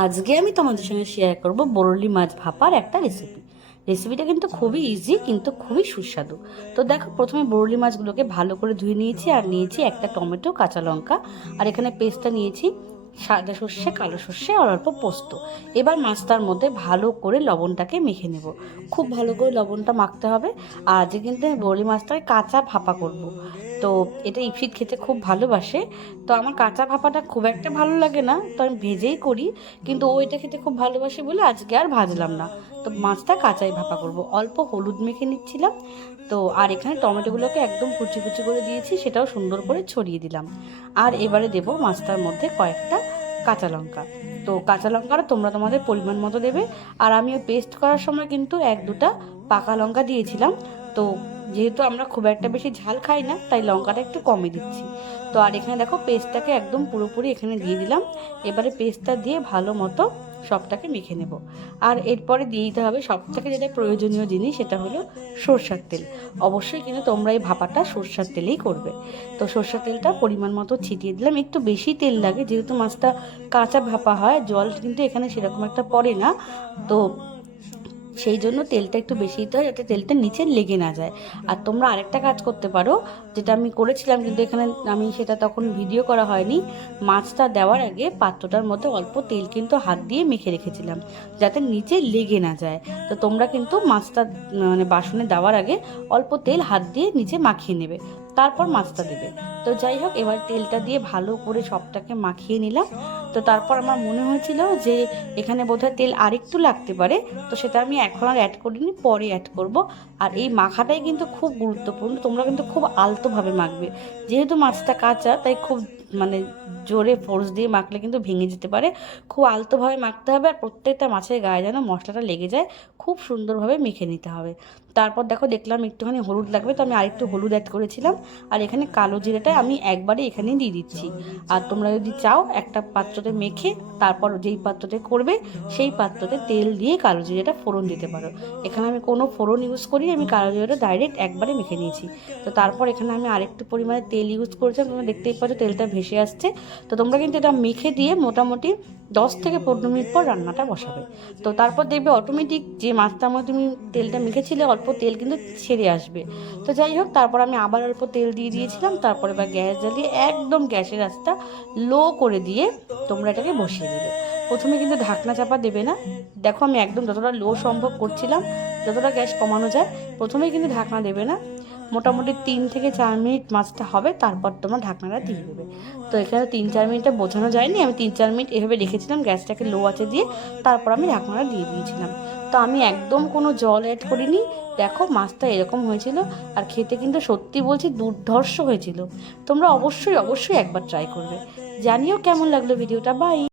আজকে আমি তোমাদের সঙ্গে শেয়ার করব বরলি মাছ ভাপার একটা রেসিপি রেসিপিটা কিন্তু খুবই ইজি কিন্তু খুবই সুস্বাদু। তো দেখো, প্রথমে বরলি মাছগুলোকে ভালো করে ধুয়ে নিয়েছি, আর নিয়েছি একটা টমেটো, কাঁচা লঙ্কা। আর এখানে পেস্টটা নিয়েছি। সাদা সর্ষে, কালো সর্ষে আর অল্প পোস্ত। এবার মাছটার মধ্যে ভালো করে লবণটাকে মেখে নেব। খুব ভালো করে লবণটা মাখতে হবে। আর আজকে কিন্তু আমি বরলি মাছটাকে কাঁচা ভাপা করব। তো এটা ইফিট খেতে খুব ভালোবাসে। তো আমার কাঁচা ভাপাটা খুব একটা ভালো লাগে না। তো আমি ভেজেই করি। কিন্তু ও এটা খেতে খুব ভালোবাসে বলে আজকে আর ভাজলাম না। তো মাছটা কাঁচাই ভাপা করব। অল্প হলুদ মেখে নিচ্ছিলাম। তো আর এখানে টমেটোগুলোকে একদম কুচি কুচি করে দিয়েছি। সেটাও সুন্দর করে ছড়িয়ে দিলাম। আর এবারে দেব মাছটার মধ্যে কয়েকটা কাঁচা লঙ্কা। তো কাঁচা লঙ্কাটা তোমরা তোমাদের পরিমাণ মতো দেবে। আর আমি পেস্ট করার সময় কিন্তু এক দুটা পাকা লঙ্কা দিয়েছিলাম। তো যেহেতু আমরা খুব একটা বেশি ঝাল খাই না, তাই লঙ্কাটা একটু কমই দিচ্ছি। তো আর এখানে দেখো পেস্টটাকে একদম পুরোপুরি এখানে দিয়ে দিলাম। এবারে পেস্টটা দিয়ে ভালো মতো সবটাকে মেখে নেব। আর এরপরে দিয়ে দিতে হবে সব থেকে যেটা প্রয়োজনীয় জিনিস, সেটা হলো সরষার তেল। অবশ্যই কিন্তু তোমরা এই ভাপাটা সরষার তেলেই করবে। তো সরষার তেলটা পরিমাণ মতো ছিটিয়ে দিলাম। একটু বেশি তেল লাগে, যেহেতু মাছটা কাঁচা ভাপা হয়, জল কিন্তু এখানে সেরকম একটা পড়ে না। তো সেই জন্য তেলটা একটু বেশি দিতে হয় যাতে তেলটা নিচে লেগে না যায়। আর তোমরা আরেকটা কাজ করতে পারো, যেটা আমি করেছিলাম কিন্তু এখানে আমি সেটা তখন ভিডিও করা হয়নি, মাছটা দেওয়ার আগে পাত্রটার মধ্যে অল্প তেল কিন্তু হাত দিয়ে মেখে রেখেছিলাম, যাতে নিচে লেগে না যায়। তো তোমরা কিন্তু মাছটা মানে বাসনে দেওয়ার আগে অল্প তেল হাত দিয়ে নিচে মাখিয়ে নেবে। তারপর মাছটা দেবে। তো যাই হোক, এবার তেলটা দিয়ে ভালো করে সবটাকে মাখিয়ে নিলাম। তো তারপর আমার মনে হয়েছিল যে এখানে বোধহয় তেল আরেকটু লাগতে পারে। তো সেটা আমি এখন আর অ্যাড করিনি, পরে অ্যাড করব। আর এই মাখাটাই কিন্তু খুব গুরুত্বপূর্ণ, তোমরা কিন্তু খুব আলতোভাবে মাখবে। যেহেতু মাছটা কাঁচা, তাই খুব মানে জোরে ফোর্স দিয়ে মাখলে কিন্তু ভেঙে যেতে পারে। খুব আলতোভাবে মাখতে হবে আর প্রত্যেকটা মাছের গায়ে যেন মশলাটা লেগে যায়, খুব সুন্দরভাবে মেখে নিতে হবে। তারপর দেখো দেখলাম একটুখানি হলুদ লাগবে, তো আমি আরেকটু হলুদ অ্যাড করেছিলাম। আর এখানে কালো জিরেটা আমি একবারে এখানে দিয়ে দিচ্ছি। আর তোমরা যদি চাও একটা পাত্রতে মেখে তারপর যেই পাত্রতে করবে, সেই পাত্রতে তেল দিয়ে কালো জিরেটা ফোড়ন দিতে পারো। এখানে আমি কোনো ফোড়ন ইউজ করি আমি কালো জিরেটা ডাইরেক্ট একবারে মেখে নিয়েছি। তো তারপর এখানে আমি আরেকটু পরিমাণে তেল ইউজ করেছিলাম, তোমরা দেখতেই পাচ্ছ তেলটা ভেসে আসছে। তো তোমরা কিন্তু এটা মেখে দিয়ে মোটামুটি দশ থেকে পনেরো মিনিট পর রান্নাটা বসাবে। তো তারপর দেখবে অটোমেটিক যে মাছটার মধ্যে তুমি তেলটা মেখেছিলে, অল্প তেল কিন্তু ছেড়ে আসবে। তো যাই হোক, তারপর আমি আবার অল্প তেল দিয়ে দিয়েছিলাম। তারপরে বা গ্যাস জ্বালিয়ে একদম গ্যাসের আঁচটা লো করে দিয়ে তোমরা এটাকে বসিয়ে দেবে। প্রথমে কিন্তু ঢাকনা চাপা দেবে না। দেখো আমি একদম যতটা লো সম্ভব করছিলাম, যতটা গ্যাস কমানো যায়, প্রথমেই কিন্তু ঢাকনা দেবে না। মোটামুটি তিন থেকে চার মিনিট মাছটা হবে, তারপর তোমার ঢাকনাটা দিয়ে দেবে। তো এখানে তিন চার মিনিটটা বোঝানো যায়নি, আমি তিন চার মিনিট এভাবে রেখেছিলাম গ্যাসটাকে লো আছে দিয়ে, তারপর আমি ঢাকনাটা দিয়ে দিয়েছিলাম। তো আমি একদম কোনো জল অ্যাড করিনি, দেখো মাছটা এরকম হয়েছিল, আর খেতে কিন্তু সত্যি বলছি দুর্ধর্ষ হয়েছিল। তোমরা অবশ্যই অবশ্যই একবার ট্রাই করবে। জানিও কেমন লাগল ভিডিওটা বাই